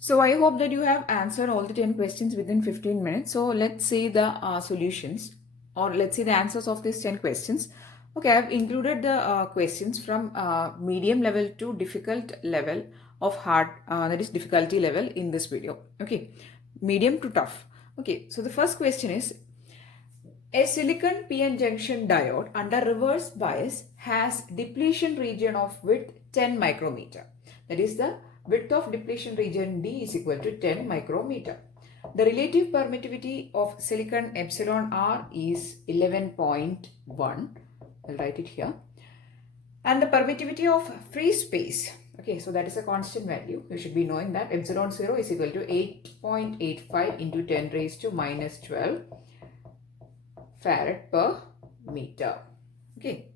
So I hope that you have answered all the 10 questions within 15 minutes. So let's see the solutions, or let's see the answers of these 10 questions. Okay, I've included the questions from medium level to difficult level of hard, that is difficulty level in this video. Okay, medium to tough. Okay, so the first question is, a silicon PN junction diode under reverse bias has depletion region of width 10 micrometer. That is, the width of depletion region D is equal to 10 micrometer. The relative permittivity of silicon epsilon R is 11.1. I'll write it here. And the permittivity of free space. Okay, so that is a constant value. You should be knowing that epsilon 0 is equal to 8.85 into 10 raised to minus 12 farad per meter. Okay.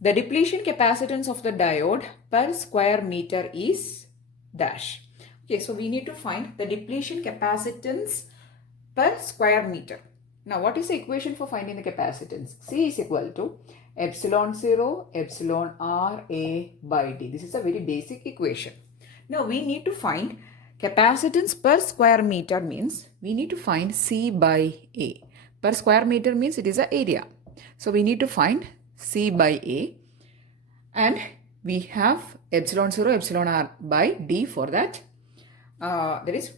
The depletion capacitance of the diode per square meter is dash. Okay, so we need to find the depletion capacitance per square meter. Now, what is the equation for finding the capacitance? C is equal to epsilon 0 epsilon R A by D. This is a very basic equation. Now, we need to find capacitance per square meter means we need to find C by A. Per square meter means it is an area. So, we need to find C by A, and we have epsilon 0 epsilon R by D for that. That is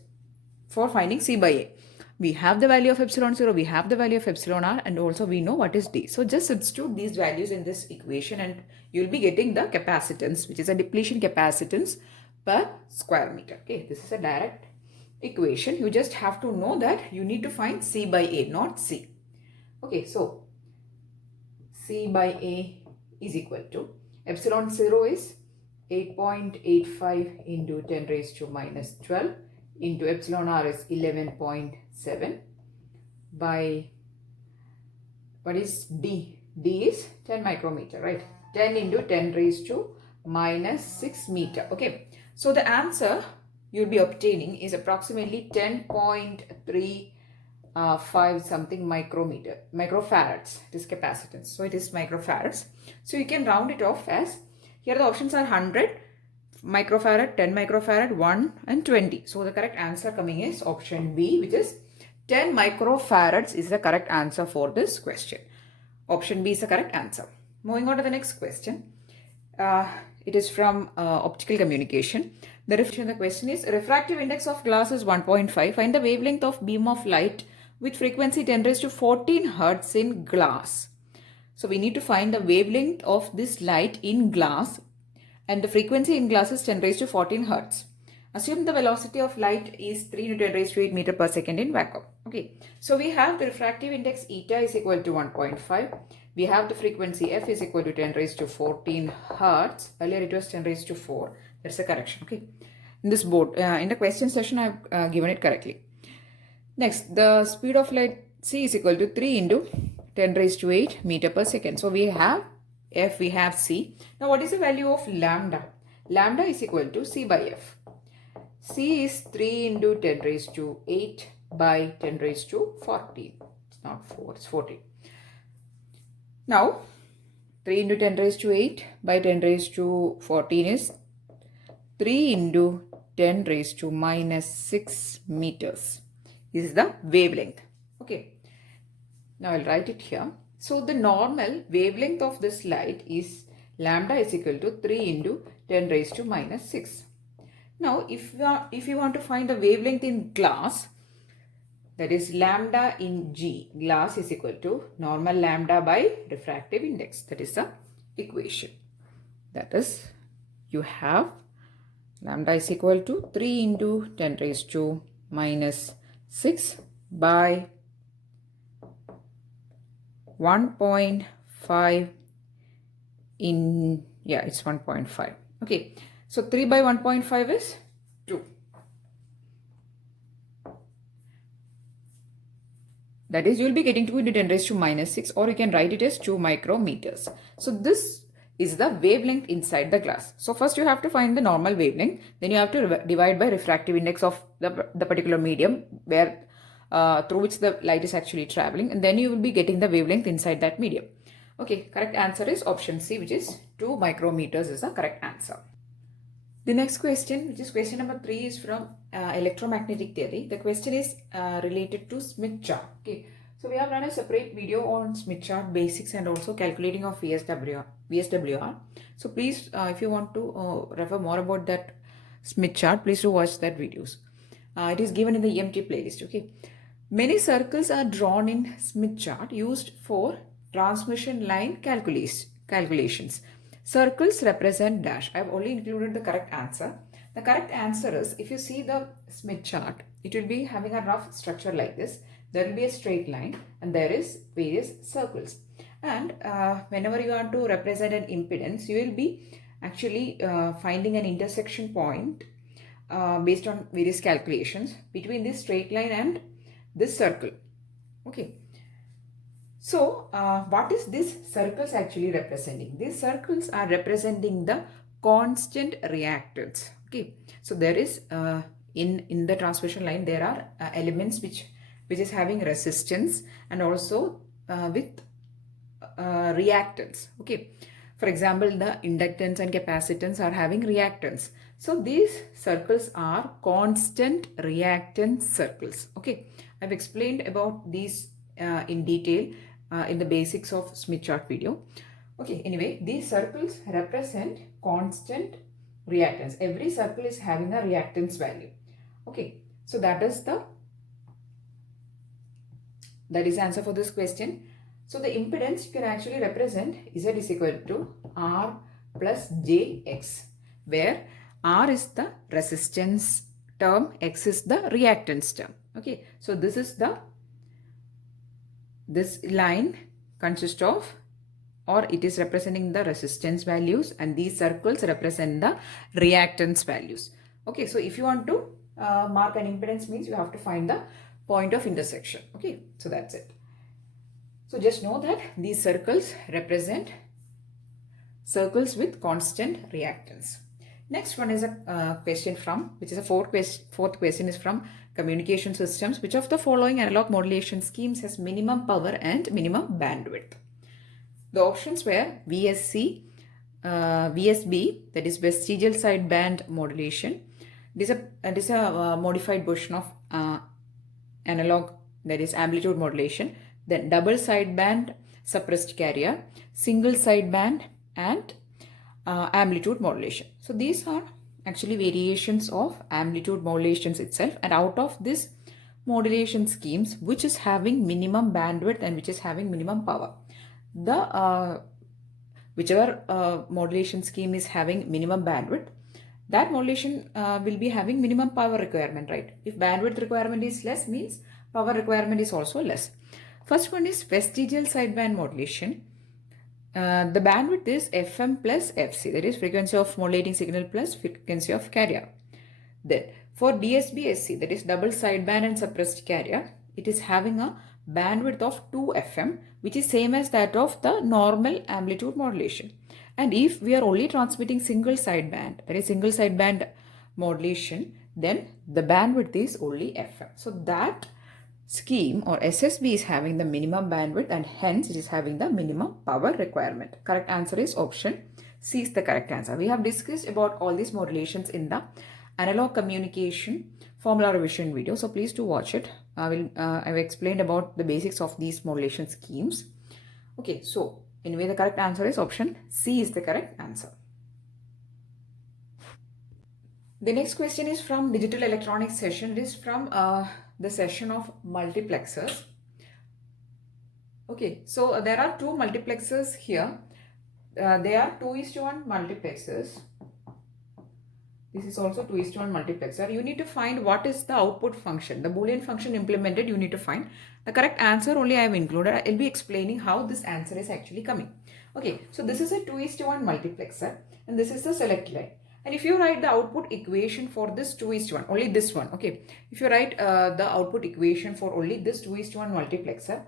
for finding C by A. We have the value of epsilon 0, we have the value of epsilon R, and also we know what is D. So just substitute these values in this equation and you'll be getting the capacitance, which is a depletion capacitance per square meter. Okay, this is a direct equation. You just have to know that you need to find C by A, not C. Okay, so C by A is equal to epsilon 0 is 8.85 into 10 raised to minus 12 into epsilon R is 11.7 by, what is D? D is 10 micrometer, right? 10 into 10 raised to minus 6 meter. Okay, so the answer you'll be obtaining is approximately 10.35 something microfarads. It is capacitance, so it is microfarads. So you can round it off as, here the options are 100 microfarad, 10 microfarad, 1 and 20. So the correct answer coming is option B, which is 10 microfarads is the correct answer for this question. Option B is the correct answer. Moving on to the next question. It is from optical communication. The question is, refractive index of glass is 1.5. Find the wavelength of beam of light with frequency 10 raised to 14 hertz in glass. So we need to find the wavelength of this light in glass, and the frequency in glass is 10 raised to 14 hertz. Assume the velocity of light is 3 into 10 raised to 8 meter per second in vacuum. Okay, so we have the refractive index eta is equal to 1.5. We have the frequency f is equal to 10 raised to 14 hertz. Earlier it was 10 raised to 4. That's a correction. Okay, in this board, in the question session, I have given it correctly. Next, the speed of light c is equal to 3 into 10 raised to 8 meter per second. So we have f, we have c. Now what is the value of lambda? Lambda is equal to c by f. C is 3 into 10 raised to 8 by 10 raised to 14. It's not 4, it's 14. Now 3 into 10 raised to 8 by 10 raised to 14 is 3 into 10 raised to minus 6 meters. This is the wavelength. Okay. Now I'll write it here. So the normal wavelength of this light is lambda is equal to 3 into 10 raised to minus 6. Now if you want to find the wavelength in glass, that is lambda in G, glass is equal to normal lambda by refractive index. That is the equation. That is, you have lambda is equal to 3 into 10 raised to minus 6 by 1.5 in, yeah, it's 1.5. Okay, so 3 by 1.5 is 2. That is, you will be getting 2 into 10 raised to minus 6, or you can write it as 2 micrometers. So this is the wavelength inside the glass. So first you have to find the normal wavelength, then you have to divide by refractive index of the particular medium where through which the light is actually traveling, and then you will be getting the wavelength inside that medium. Okay, correct answer is option C, which is 2 micrometers is the correct answer. The next question, which is question number 3, is from electromagnetic theory. The question is related to Smith chart. Okay, so we have done a separate video on Smith chart basics and also calculating of VSWR. So please, if you want to refer more about that Smith chart, please do watch that videos. It is given in the EMT playlist. Okay, many circles are drawn in Smith chart used for transmission line calculations. Circles represent dash. I have only included the correct answer. The correct answer is, if you see the Smith chart, it will be having a rough structure like this. There will be a straight line and there is various circles. And whenever you want to represent an impedance, you will be actually finding an intersection point based on various calculations between this straight line and this circle. Okay. So, what is this circles actually representing? These circles are representing the constant reactance. Okay, so there is in the transmission line there are elements which is having resistance and also with reactance. Okay, for example, the inductance and capacitance are having reactance. So these circles are constant reactance circles. Okay, I've explained about these in detail in the basics of Smith chart video. Okay, anyway, these circles represent constant reactance. Every circle is having a reactance value. Okay, so that is the answer for this question. So the impedance you can actually represent Z is equal to R plus JX, where R is the resistance term, X is the reactance term. Okay, so this line consists of, or it is representing the resistance values, and these circles represent the reactance values. Okay, so if you want to mark an impedance, means you have to find the point of intersection. Okay, so that's it. So just know that these circles represent circles with constant reactance. Next one is a question from, which is a fourth question is from communication systems. Which of the following analog modulation schemes has minimum power and minimum bandwidth? The options were VSC, VSB, that is vestigial sideband modulation. This is a modified version of analog, that is amplitude modulation. Then double sideband suppressed carrier, single sideband, and amplitude modulation. So these are actually variations of amplitude modulations itself, and out of this modulation schemes, which is having minimum bandwidth and which is having minimum power, the whichever modulation scheme is having minimum bandwidth, that modulation will be having minimum power requirement, right? If bandwidth requirement is less, means power requirement is also less. First one is vestigial sideband modulation. The bandwidth is FM plus FC, that is frequency of modulating signal plus frequency of carrier. Then for DSB-SC, that is double sideband and suppressed carrier, it is having a bandwidth of 2 FM, which is same as that of the normal amplitude modulation. And if we are only transmitting single sideband, that is single sideband modulation, then the bandwidth is only FM. So that scheme or SSB is having the minimum bandwidth and hence it is having the minimum power requirement. Correct answer is option C is the correct answer. We have discussed about all these modulations in the analog communication formula revision video. So please do watch it. I've explained about the basics of these modulation schemes. Okay, so anyway, the correct answer is option C is the correct answer. The next question is from digital electronics session. It is from the session of multiplexers. Okay, so there are two multiplexers here. They are 2:1 multiplexers. This is also 2:1 multiplexer. You need to find what is the output function, the Boolean function implemented. You need to find the correct answer. Only I have included. I'll be explaining how this answer is actually coming. Okay, so this is a 2:1 multiplexer and this is the select line. And if you write the output equation for this 2:1, only this one, okay. If you write the output equation for only this 2:1 multiplexer,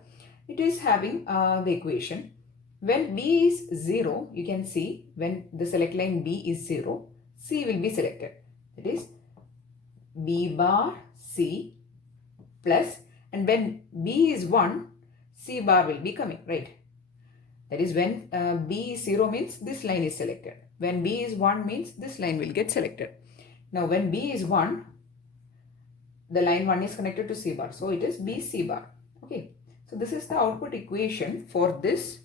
it is having the equation. When B is 0, you can see when the select line B is 0, C will be selected. That is B bar C plus, and when B is 1, C bar will be coming, right? That is when B is 0 means this line is selected. When B is 1 means this line will get selected. Now when B is 1, the line 1 is connected to C bar. So it is B C bar. Okay. So this is the output equation for this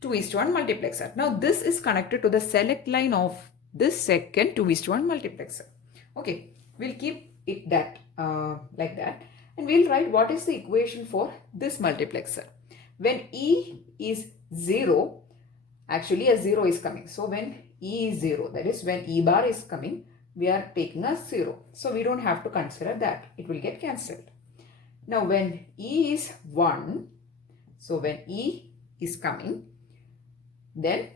2:1 multiplexer. Now this is connected to the select line of this second 2:1 multiplexer. Okay. We'll keep it that like that. And we'll write what is the equation for this multiplexer. When E is 0, actually a 0 is coming. So when E is 0, that is when E bar is coming, we are taking a 0. So we don't have to consider that. It will get cancelled. Now when E is 1, so when E is coming, then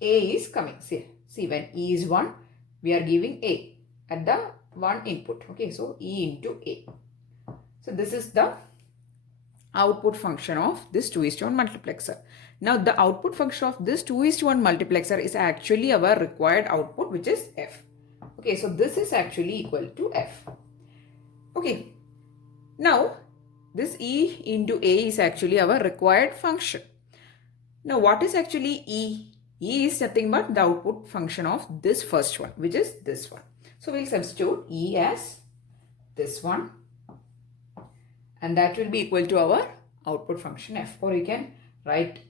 A is coming. See when E is 1, we are giving A at the 1 input. Okay, so E into A. So this is the output function of this 2:1 multiplexer. Now the output function of this 2:1 multiplexer is actually our required output, which is F. Okay, so this is actually equal to F. Okay, now this E into A is actually our required function. Now what is actually E? E is nothing but the output function of this first one, which is this one. So we'll substitute E as this one, and that will be equal to our output function F, or you can write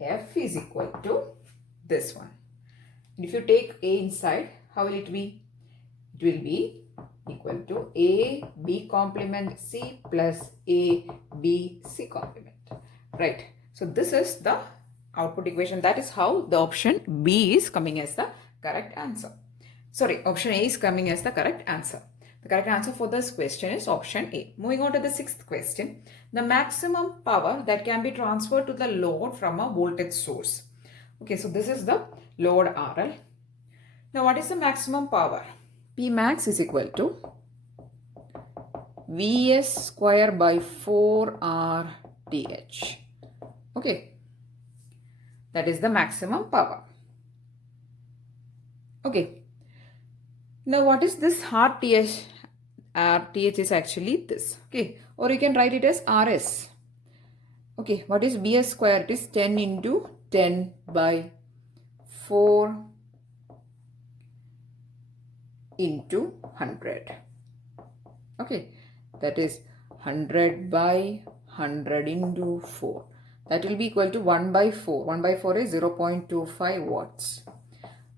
F is equal to this one. And if you take A inside, how will it be? It will be equal to A B complement C plus A B C complement. Right. So this is the output equation. That is how the option B is coming as the correct answer. Sorry, option A is coming as the correct answer. The correct answer for this question is option A. Moving on to the sixth question. The maximum power that can be transferred to the load from a voltage source. Okay, so this is the load RL. Now what is the maximum power? P max is equal to Vs square by 4RTh. Okay, that is the maximum power. Okay. Now what is this RTh? RTh is actually this. Okay. Or you can write it as RS. Okay. What is Bs square? It is 10 into 10 by 4 into 100. Okay. That is 100 by 100 into 4. That will be equal to 1 by 4. 1 by 4 is 0.25 watts.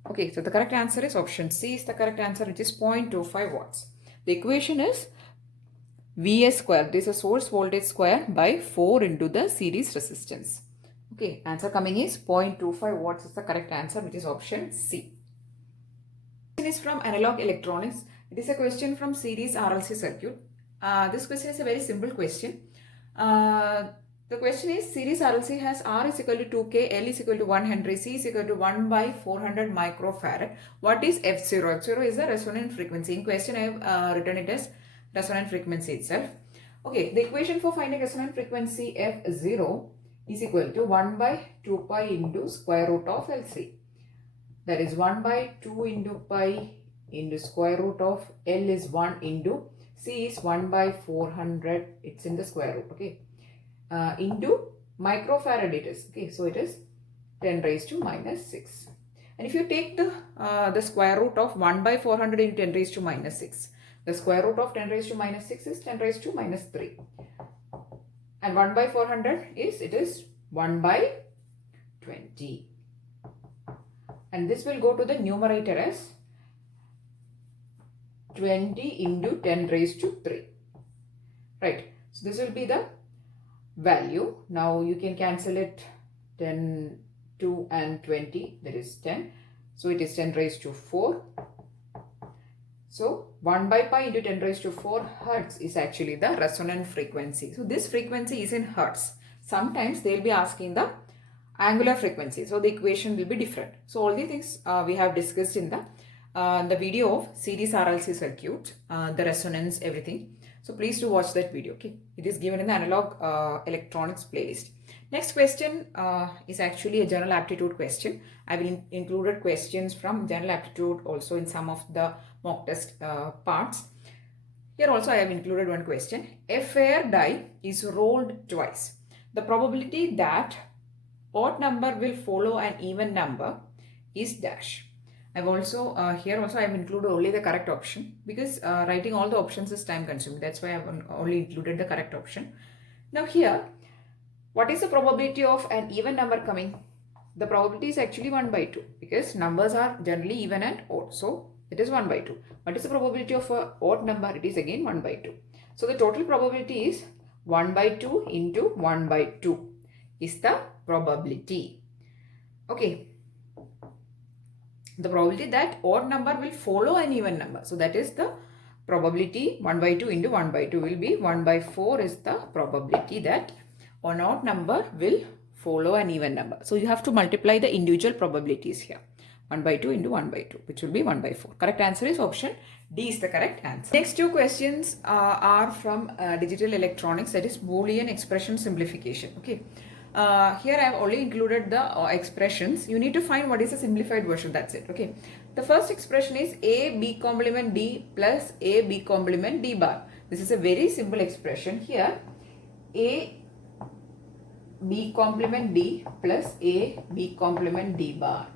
Okay, so the correct answer is option C is the correct answer, which is 0.25 watts. The equation is Vs square. This is a source voltage square by 4 into the series resistance. Okay, answer coming is 0.25 watts is the correct answer, which is option C. This question is from Analog Electronics. It is a question from series RLC circuit. This question is a very simple question. The question is, series RLC has R is equal to 2K, L is equal to 1 Henry, C is equal to 1 by 400 microfarad. What is F0? F0 is the resonant frequency. In question, I have written it as resonant frequency itself. Okay, the equation for finding resonant frequency F0 is equal to 1 by 2 pi into square root of LC. That is 1 by 2 into pi into square root of L is 1 into C is 1 by 400. It's in the square root. Okay. Into microfarad it is. Okay, so it is 10 raised to minus 6. And if you take the square root of 1 by 400 into 10 raised to minus 6, the square root of 10 raised to minus 6 is 10 raised to minus 3. And 1 by 400 is, it is 1 by 20. And this will go to the numerator as 20 into 10 raised to 3. Right. So this will be the value. Now you can cancel it, 10, 2 and 20, that is 10. So it is 10 raised to 4. So 1 by pi into 10 raised to 4 hertz is actually the resonant frequency. So this frequency is in hertz. Sometimes they will be asking the angular frequency. So the equation will be different. So all these things we have discussed in the video of series RLC circuit, the resonance, everything. So please do watch that video. Okay, it is given in the Analog Electronics playlist. Next question is actually a general aptitude question. I will included questions from general aptitude also in some of the mock test parts. Here also I have included one question. A fair die is rolled twice. The probability that odd number will follow an even number is dash. I've also, here also I've included only the correct option because writing all the options is time consuming. That's why I've only included the correct option. Now here, what is the probability of an even number coming? The probability is actually 1 by 2 because numbers are generally even and odd. So it is 1 by 2. What is the probability of an odd number? It is again 1 by 2. So the total probability is 1 by 2 into 1 by 2 is the probability. Okay. The probability that odd number will follow an even number. So that is the probability 1 by 2 into 1 by 2 will be 1 by 4 is the probability that an odd number will follow an even number. So you have to multiply the individual probabilities here. 1 by 2 into 1 by 2, which will be 1 by 4. Correct answer is option D is the correct answer. Next two questions are from digital electronics, that is Boolean expression simplification. Okay. Here I have only included the expressions. You need to find what is the simplified version. That's it. Okay. The first expression is A B complement D plus A B complement D bar. This is a very simple expression. Here A B complement D plus A B complement D bar.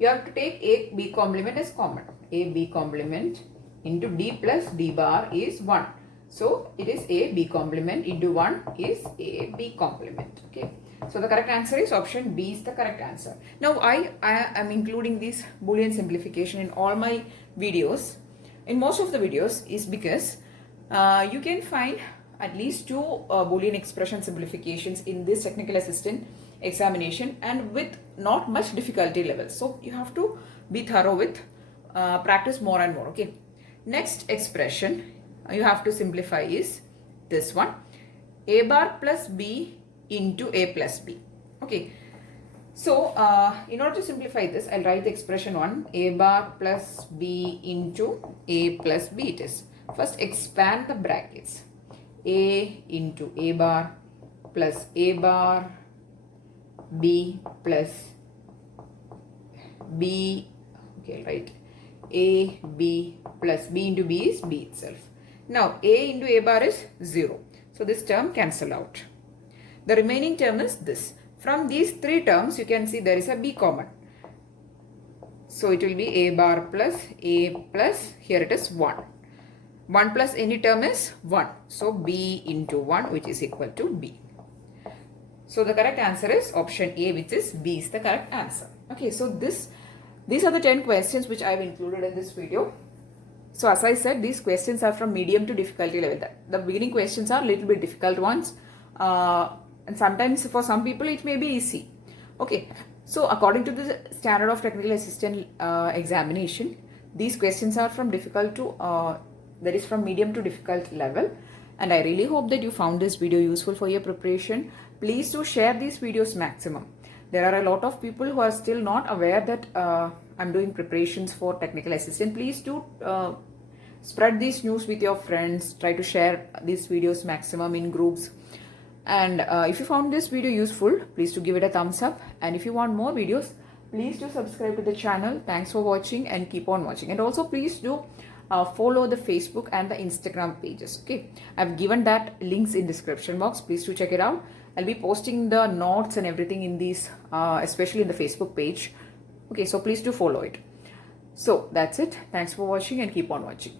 You have to take A B complement as common. A B complement into D plus D bar is 1. So it is A B complement into 1 is A B complement. Okay. So the correct answer is option B is the correct answer. Now I am including this Boolean simplification in all my videos, in most of the videos, is because you can find at least 2 Boolean expression simplifications in this technical assistant examination and with not much difficulty level. So you have to be thorough with practice more and more. Okay. Next expression you have to simplify is this one, A bar plus B into A plus B. Okay. So in order to simplify this, I'll write the expression 1, A bar plus B into A plus B it is. First expand the brackets. A into A bar plus A bar B plus B, okay, right, A B plus B into B is B itself. Now A into A bar is 0. So this term cancel out. The remaining term is this. From these 3 terms you can see there is a B common. So it will be A bar plus A plus, here it is 1. 1 plus any term is 1. So B into 1 which is equal to B. So the correct answer is option A, which is B is the correct answer. Okay, so these are the 10 questions which I have included in this video. So as I said, these questions are from medium to difficulty level. The beginning questions are a little bit difficult ones. And sometimes for some people it may be easy. Okay, so according to the standard of technical assistant examination, these questions are from difficult to, that is from medium to difficult level. And I really hope that you found this video useful for your preparation. Please do share these videos maximum. There are a lot of people who are still not aware that I'm doing preparations for technical assistant. Please do spread these news with your friends. Try to share these videos maximum in groups. And if you found this video useful, please do give it a thumbs up. And if you want more videos, please do subscribe to the channel. Thanks for watching and keep on watching. And also please do follow the Facebook and the Instagram pages. Okay, I've given that links in description box. Please do check it out. I'll be posting the notes and everything in these, especially in the Facebook page. Okay, so please do follow it. So that's it. Thanks for watching and keep on watching.